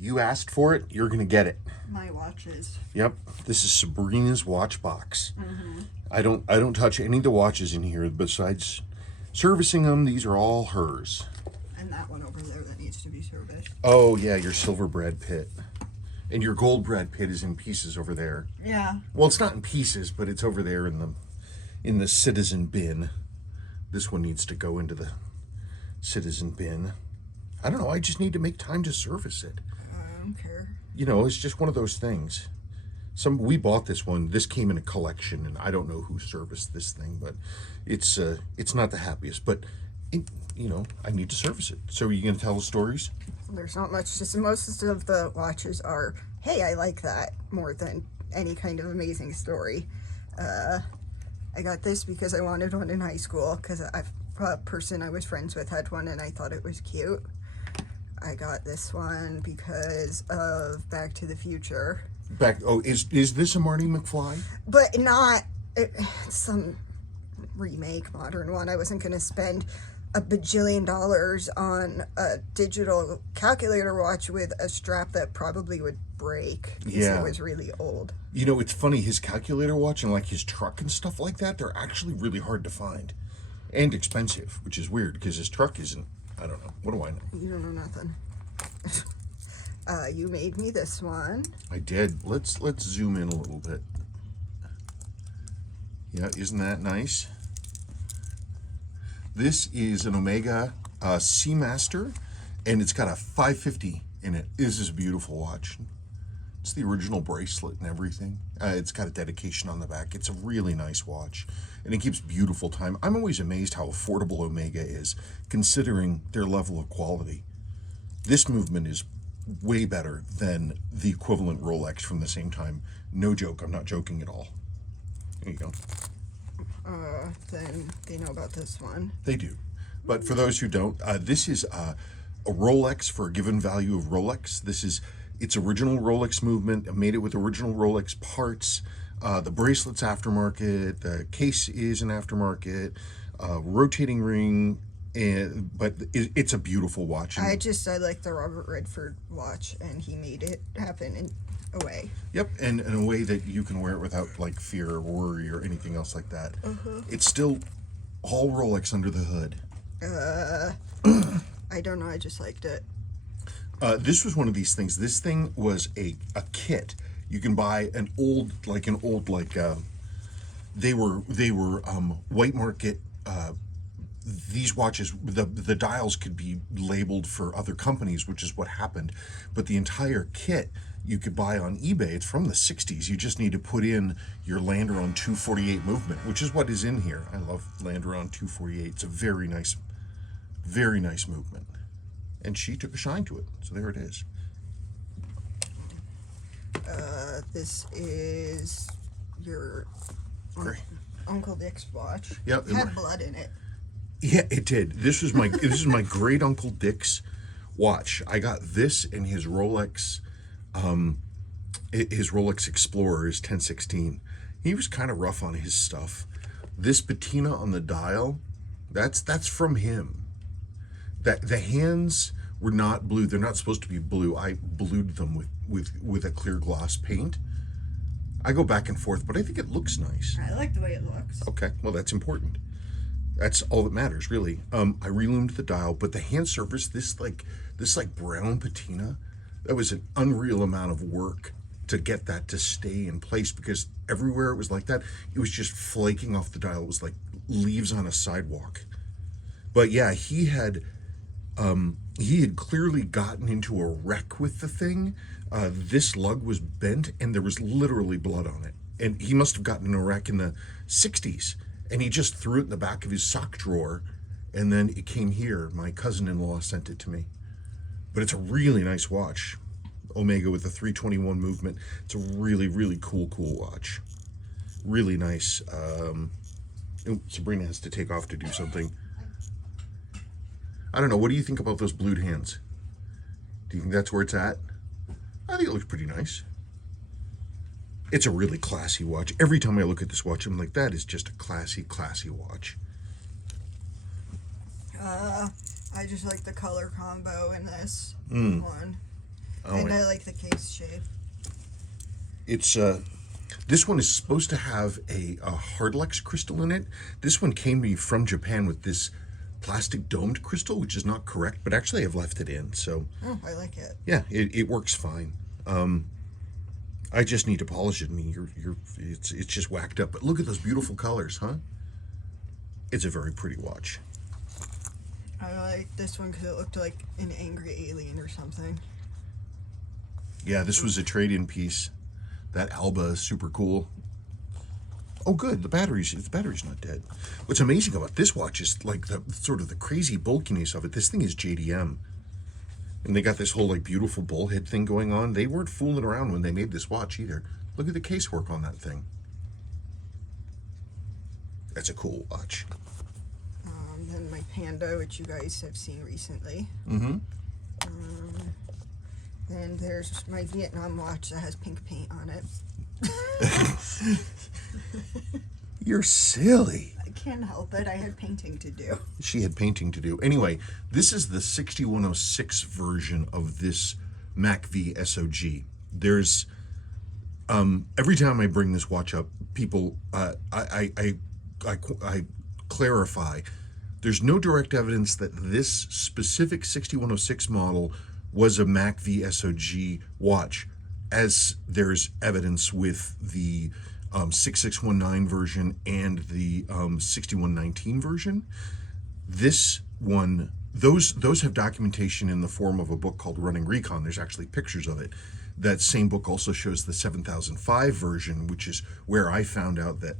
You asked for it, you're gonna get it. My watches. Yep, this is Sabrina's watch box. I don't touch any of the watches in here besides servicing them. These are all hers. And that one over there that needs to be serviced. Oh yeah, your silver Brad Pitt. And your gold Brad Pitt is in pieces over there. Yeah. Well, it's not in pieces, but it's over there in the citizen bin. This one needs to go into the citizen bin. I don't know, I just need to make time to service it. I don't care. You know, it's just one of those things. We bought this one. This came in a collection, and I don't know who serviced this thing, but it's not the happiest. But you know, I need to service it. So are you going to tell the stories? There's not much. Just most of the watches are, hey, I like that, more than any kind of amazing story. I got this because I wanted one in high school because a person I was friends with had one and I thought it was cute. I got this one because of Back to the Future. Is this a Marty McFly? But not some remake, modern one. I wasn't going to spend a bajillion dollars on a digital calculator watch with a strap that probably would break because it was really old. You know, it's funny, his calculator watch and like his truck and stuff like that, they're actually really hard to find and expensive, which is weird because his truck isn't. I don't know. What do I know? You don't know nothing. You made me this one. I did. Let's zoom in a little bit. Yeah, isn't that nice? This is an Omega Seamaster, and it's got a 550 in it. This is a beautiful watch. It's the original bracelet and everything. It's got a dedication on the back. It's a really nice watch, and it keeps beautiful time. I'm always amazed how affordable Omega is, considering their level of quality. This movement is way better than the equivalent Rolex from the same time. No joke. I'm not joking at all. There you go. Then they know about this one. They do. But for those who don't, this is a Rolex for a given value of Rolex. This is its original Rolex movement. I made it with original Rolex parts. The bracelet's aftermarket. The case is an aftermarket. Rotating ring. But it's a beautiful watch. I like the Robert Redford watch, and he made it happen in a way. Yep, and in a way that you can wear it without like fear or worry or anything else like that. It's still all Rolex under the hood. I don't know, I just liked it. This was one of these things. This thing was a kit. You can buy an old they were white market. These watches, the dials could be labeled for other companies, which is what happened. But the entire kit you could buy on eBay. It's from the 60s. You just need to put in your Landeron 248 movement, which is what is in here. I love Landeron 248. It's a very nice movement. And she took a shine to it. So there it is. This is your Uncle Dick's watch. Yep, it had blood in it. Yeah, it did. This is my great Uncle Dick's watch. I got this in his Rolex, Explorer, his 1016. He was kind of rough on his stuff. This patina on the dial, that's from him. That the hands were not blue. They're not supposed to be blue. I blued them with a clear gloss paint. I go back and forth, but I think it looks nice. I like the way it looks. Okay, well that's important. That's all that matters, really. I reloomed the dial, but the hand surface, this brown patina, that was an unreal amount of work to get that to stay in place, because everywhere it was like that, it was just flaking off the dial. It was like leaves on a sidewalk. But yeah, he had clearly gotten into a wreck with the thing. This lug was bent, and there was literally blood on it. And he must have gotten in a wreck in the 60s. And he just threw it in the back of his sock drawer, and then it came here. My cousin-in-law sent it to me. But it's a really nice watch. Omega with the 321 movement. It's a really, really cool watch. Really nice. Sabrina has to take off to do something. I don't know. What do you think about those blued hands? Do you think that's where it's at? I think it looks pretty nice. It's a really classy watch. Every time I look at this watch, I'm like, that is just a classy watch. I just like the color combo in this one. And I like the case shape. It's this one is supposed to have a hardlex crystal in it. This one came to me from Japan with this plastic domed crystal, which is not correct, but actually I've left it in. So Oh, I like it. yeah, it works fine. I just need to polish it. I mean, it's just whacked up. But look at those beautiful colors, huh? It's a very pretty watch. I like this one because it looked like an angry alien or something. Yeah, this was a trade-in piece. That Alba is super cool. Oh, good. The battery's not dead. What's amazing about this watch is like the sort of the crazy bulkiness of it. This thing is JDM, and they got this whole like beautiful bullhead thing going on. They weren't fooling around when they made this watch either. Look at the casework on that thing. That's a cool watch. Then my Panda, which you guys have seen recently. Mm-hmm. Then there's my Vietnam watch that has pink paint on it. You're silly. I can't help it. I had painting to do. She had painting to do. Anyway, this is the 6106 version of this MacV-SOG. There's every time I bring this watch up, people I clarify. There's no direct evidence that this specific 6106 model was a MacV-SOG watch, as there's evidence with the 6619 version and the 6119 version. This one, those have documentation in the form of a book called Running Recon. There's actually pictures of it. That same book also shows the 7005 version, which is where I found out that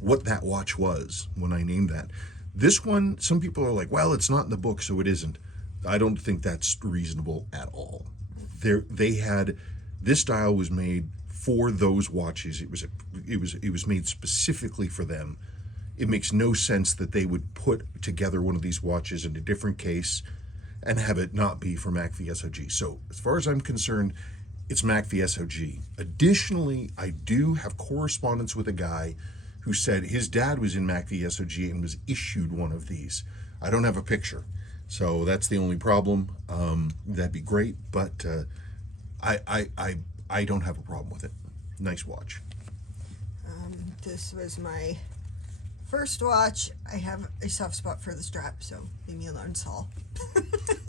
what that watch was when I named that. This one, some people are like, well, it's not in the book, so it isn't. I don't think that's reasonable at all. This dial was made for those watches. It was made specifically for them. It makes no sense that they would put together one of these watches in a different case and have it not be for MacV-SOG. So as far as I'm concerned, it's MacV-SOG. Additionally, I do have correspondence with a guy who said his dad was in MacV-SOG and was issued one of these. I don't have a picture, so that's the only problem. That'd be great, but I don't have a problem with it. Nice watch. This was my first watch. I have a soft spot for the strap, so leave me alone, Saul.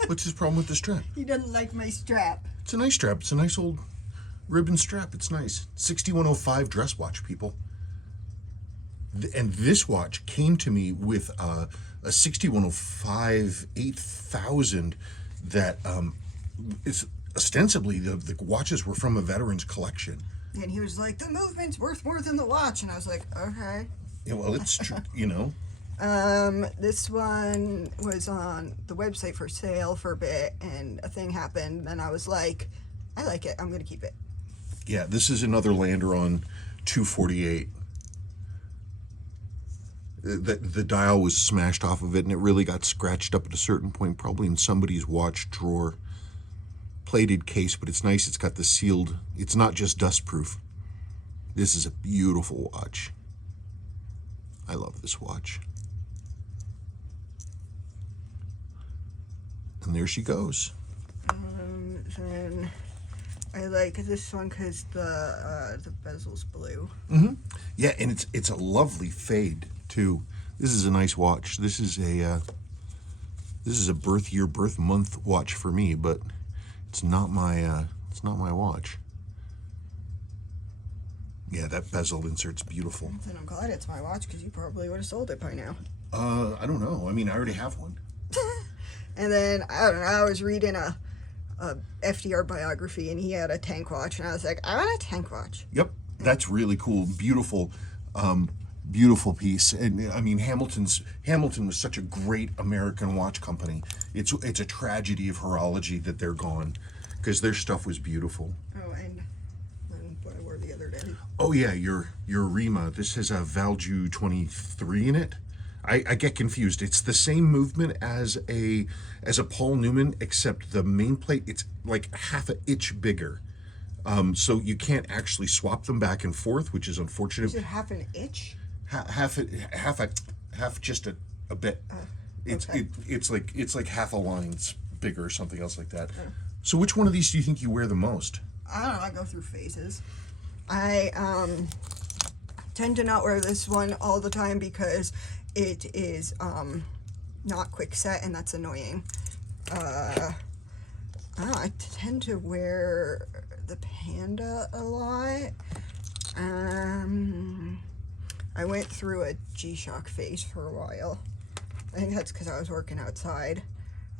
What's his problem with the strap? He doesn't like my strap. It's a nice strap. It's a nice old ribbon strap. It's nice. 6105 dress watch, people. And this watch came to me with a 6105 8000 that is ostensibly the watches were from a veteran's collection. And he was like, the movement's worth more than the watch. And I was like, okay. Yeah, well, it's true, you know. This one was on the website for sale for a bit, and a thing happened, and I was like, I like it. I'm going to keep it. Yeah, this is another lander on 248. The dial was smashed off of it, and it really got scratched up at a certain point, probably in somebody's watch drawer. Plated case, but it's nice. It's got the sealed. It's not just dust proof. This is a beautiful watch. I love this watch. And there she goes. Then I like this one because the bezel's blue. Mm-hmm. Yeah, and it's a lovely fade too. This is a nice watch. This is a birth year, birth month watch for me, but it's not my watch. Yeah, that bezel insert's beautiful. Then I'm glad it's my watch because you probably would have sold it by now. I don't know. I mean, I already have one. And then I don't know. I was reading a FDR biography, and he had a tank watch, and I was like, I want a tank watch. Yep, that's really cool. Beautiful, beautiful piece. And I mean, Hamilton was such a great American watch company. It's a tragedy of horology that they're gone, because their stuff was beautiful. Oh, and what I wore the other day. Oh yeah, your Rima. This has a Valju 23 in it. I get confused. It's the same movement as a Paul Newman, except the main plate, it's like half an inch bigger. So you can't actually swap them back and forth, which is unfortunate. Is it half an inch? Half just a bit. Okay. It's like half a line's bigger or something else like that. So which one of these do you think you wear the most? I don't know, I go through phases. I tend to not wear this one all the time because it is not quick set, and that's annoying. I don't know, I tend to wear the Panda a lot. I went through a G-Shock phase for a while. I think that's because I was working outside.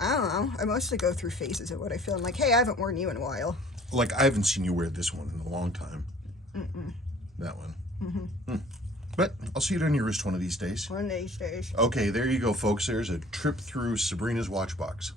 I don't know. I mostly go through phases of what I feel. I'm like, hey, I haven't worn you in a while. Like, I haven't seen you wear this one in a long time. That one. But I'll see it on your wrist one of these days. One of these days. Okay, there you go, folks. There's a trip through Sabrina's watch box.